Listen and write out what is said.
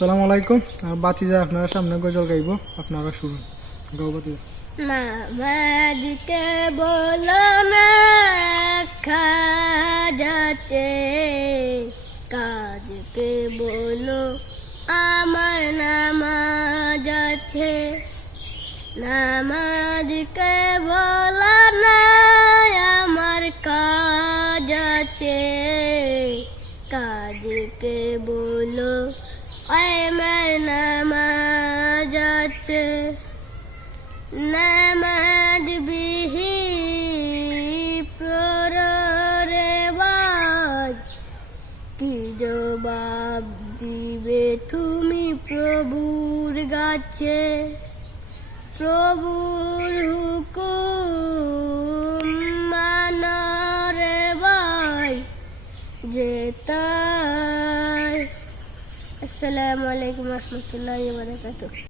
আসসালামু আলাইকুম। বাতিজা আপনারা সামনে গজল গাইব, আপনারা শুনুন। গাও বাতিজা। নামাজকে বলো না খাজাতে, কাজকে বলো আমার নামাজ আছে। নামাজকে বলো না আমার কাজ আছে, কাজকে বলো আমার নামাজ আছে। নামাজ বিহি প্ররেবাজ, কি জবাব দিবে তুমি প্রভুর কাছে? প্রভুর হুকুম মানরে ভাই যে তাই। আসসালামু আলাইকুম রহমতুল্লাহি ওয়া বারাকাতুহু।